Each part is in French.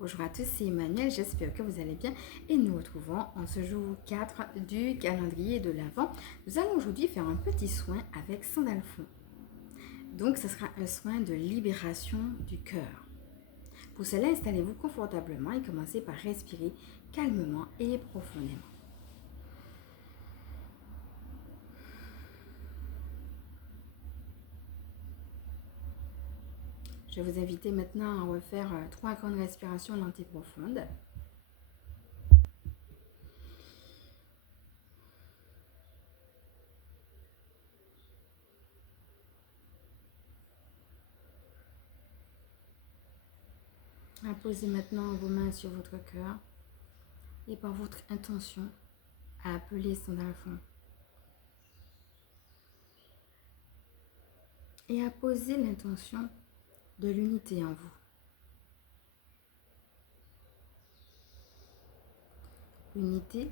Bonjour à tous, c'est Emmanuel, j'espère que vous allez bien et nous retrouvons en ce jour 4 du calendrier de l'Avent. Nous allons aujourd'hui faire un petit soin avec Sandalphon. Donc ce sera un soin de libération du cœur. Pour cela, installez-vous confortablement et commencez par respirer calmement et profondément. Je vais vous inviter maintenant à refaire 3 grandes respirations lentes et profondes. Posez maintenant vos mains sur votre cœur et par votre intention à appeler Sandalphon. Et à poser l'intention de l'unité en vous. L'unité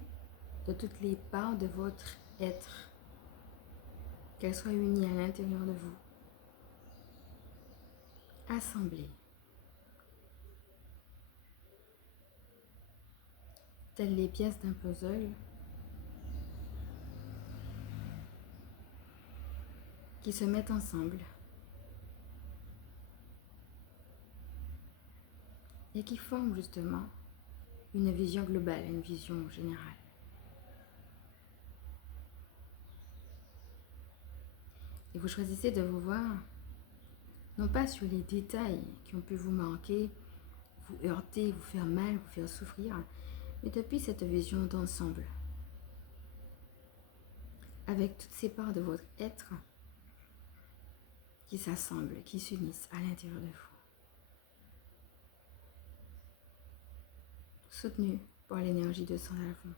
de toutes les parts de votre être, qu'elles soient unies à l'intérieur de vous, assemblées, telles les pièces d'un puzzle qui se mettent ensemble et qui forment justement une vision globale, une vision générale. Et vous choisissez de vous voir, non pas sur les détails qui ont pu vous manquer, vous heurter, vous faire mal, vous faire souffrir, mais depuis cette vision d'ensemble, avec toutes ces parts de votre être qui s'assemblent, qui s'unissent à l'intérieur de vous. Soutenu par l'énergie de Sandalphon.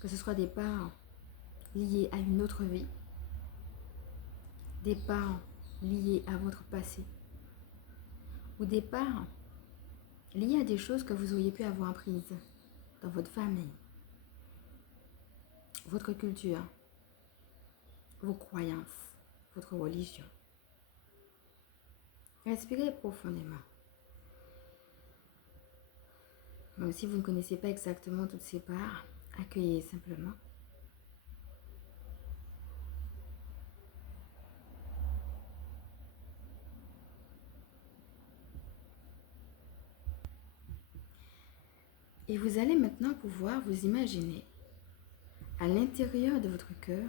Que ce soit des parts liées à une autre vie, des parts liées à votre passé, ou des parts liées à des choses que vous auriez pu avoir apprises dans votre famille, votre culture, vos croyances, votre religion. Respirez profondément. Même si vous ne connaissez pas exactement toutes ces parts, accueillez simplement. Et vous allez maintenant pouvoir vous imaginer à l'intérieur de votre cœur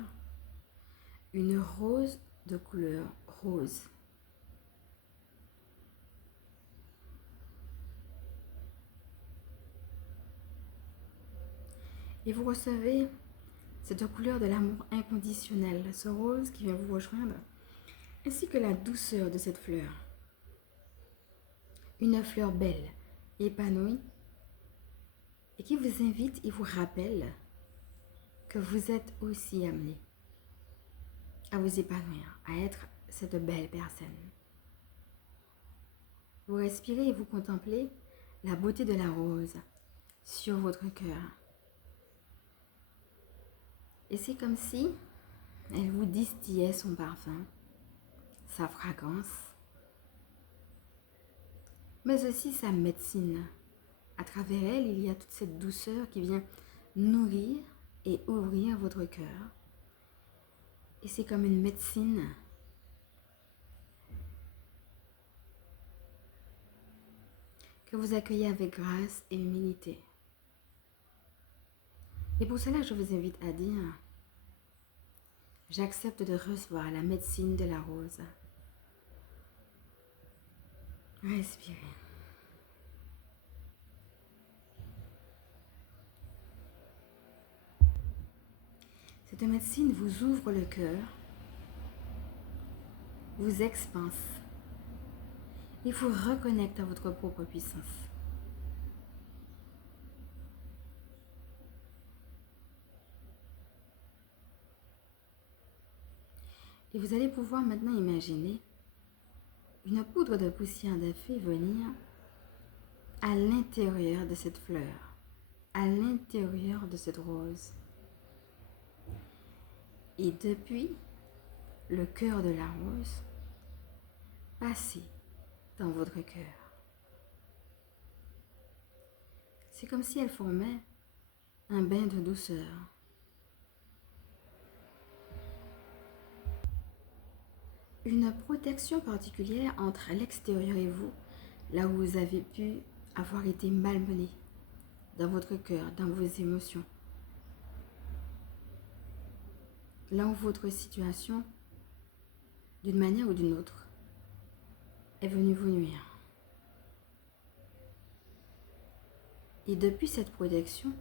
une rose de couleur rose. Et vous recevez cette couleur de l'amour inconditionnel, ce rose qui vient vous rejoindre, ainsi que la douceur de cette fleur. Une fleur belle, épanouie, et qui vous invite et vous rappelle que vous êtes aussi amené à vous épanouir, à être cette belle personne. Vous respirez et vous contemplez la beauté de la rose sur votre cœur. Et c'est comme si elle vous distillait son parfum, sa fragrance, mais aussi sa médecine. À travers elle, il y a toute cette douceur qui vient nourrir et ouvrir votre cœur. Et c'est comme une médecine que vous accueillez avec grâce et humilité. Et pour cela, je vous invite à dire: j'accepte de recevoir la médecine de la rose. Respirez. Cette médecine vous ouvre le cœur, vous expanse et vous reconnecte à votre propre puissance. Et vous allez pouvoir maintenant imaginer une poudre de poussière de fée venir à l'intérieur de cette fleur, à l'intérieur de cette rose. Et depuis le cœur de la rose, passez dans votre cœur. C'est comme si elle formait un bain de douceur. Une protection particulière entre l'extérieur et vous, là où vous avez pu avoir été malmené, dans votre cœur, dans vos émotions. Là où votre situation, d'une manière ou d'une autre, est venue vous nuire. Et depuis cette protection,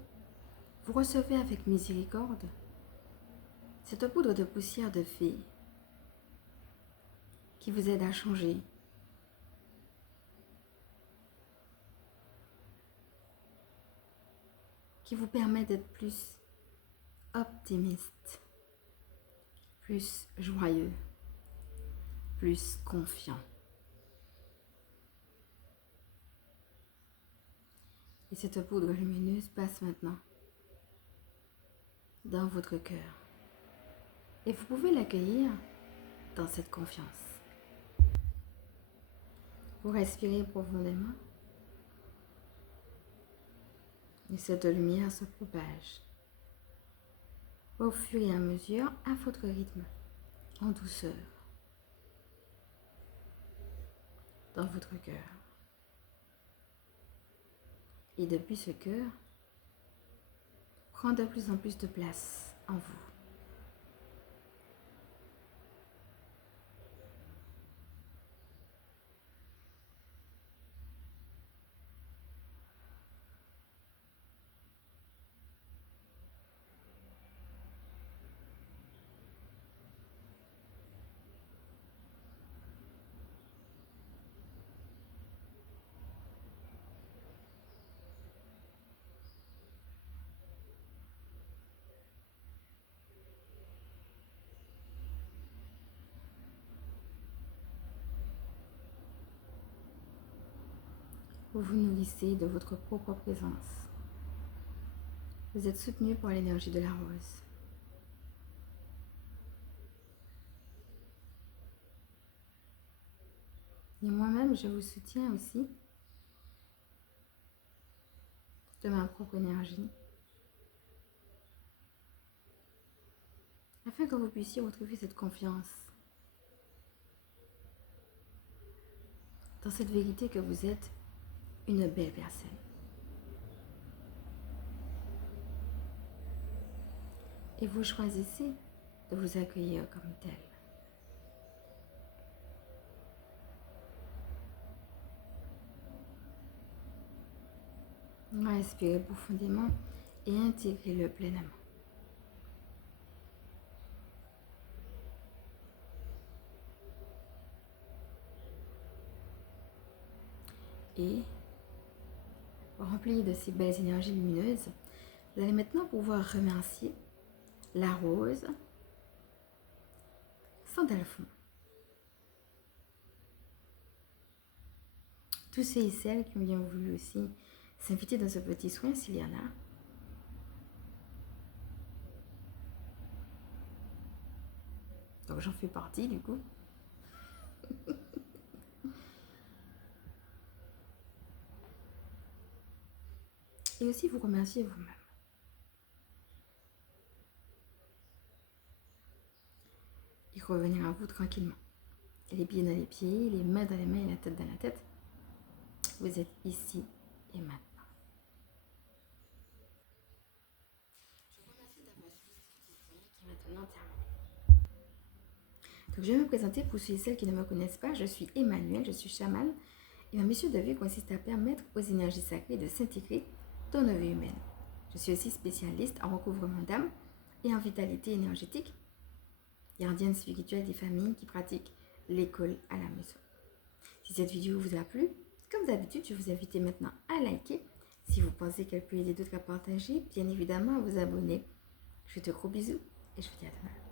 vous recevez avec miséricorde cette poudre de poussière de fée qui vous aide à changer, qui vous permet d'être plus optimiste, plus joyeux, plus confiant. Et cette poudre lumineuse passe maintenant dans votre cœur. Et vous pouvez l'accueillir dans cette confiance. Vous respirez profondément. Et cette lumière se propage au fur et à mesure à votre rythme, en douceur, dans votre cœur. Et depuis ce cœur, prend de plus en plus de place en vous. Vous vous nourrissez de votre propre présence. Vous êtes soutenu par l'énergie de la rose. Et moi-même, je vous soutiens aussi de ma propre énergie, afin que vous puissiez retrouver cette confiance dans cette vérité que vous êtes une belle personne. Et vous choisissez de vous accueillir comme tel. Respirez profondément et intégrez-le pleinement. Et rempli de ces belles énergies lumineuses, vous allez maintenant pouvoir remercier la rose, Sandalphon, tous ceux et celles qui ont bien voulu aussi s'inviter dans ce petit soin s'il y en a. Donc j'en fais partie du coup. Et aussi vous remercier vous-même. Et revenir à vous tranquillement. Les pieds dans les pieds, les mains dans les mains et la tête dans la tête. Vous êtes ici et maintenant. Je vous remercie d'avoir suivi ce petit soin qui est maintenant terminé. Donc je vais me présenter pour ceux et celles qui ne me connaissent pas. Je suis Emmanuelle, je suis chamane. Et ma mission de vie consiste à permettre aux énergies sacrées de s'intégrer dans nos vies humaines. Je suis aussi spécialiste en recouvrement d'âme et en vitalité énergétique, gardienne spirituelle des familles qui pratiquent l'école à la maison. Si cette vidéo vous a plu, comme d'habitude, je vous invite maintenant à liker. Si vous pensez qu'elle peut aider d'autres à partager, bien évidemment à vous abonner. Je vous fais de gros bisous et je vous dis à demain.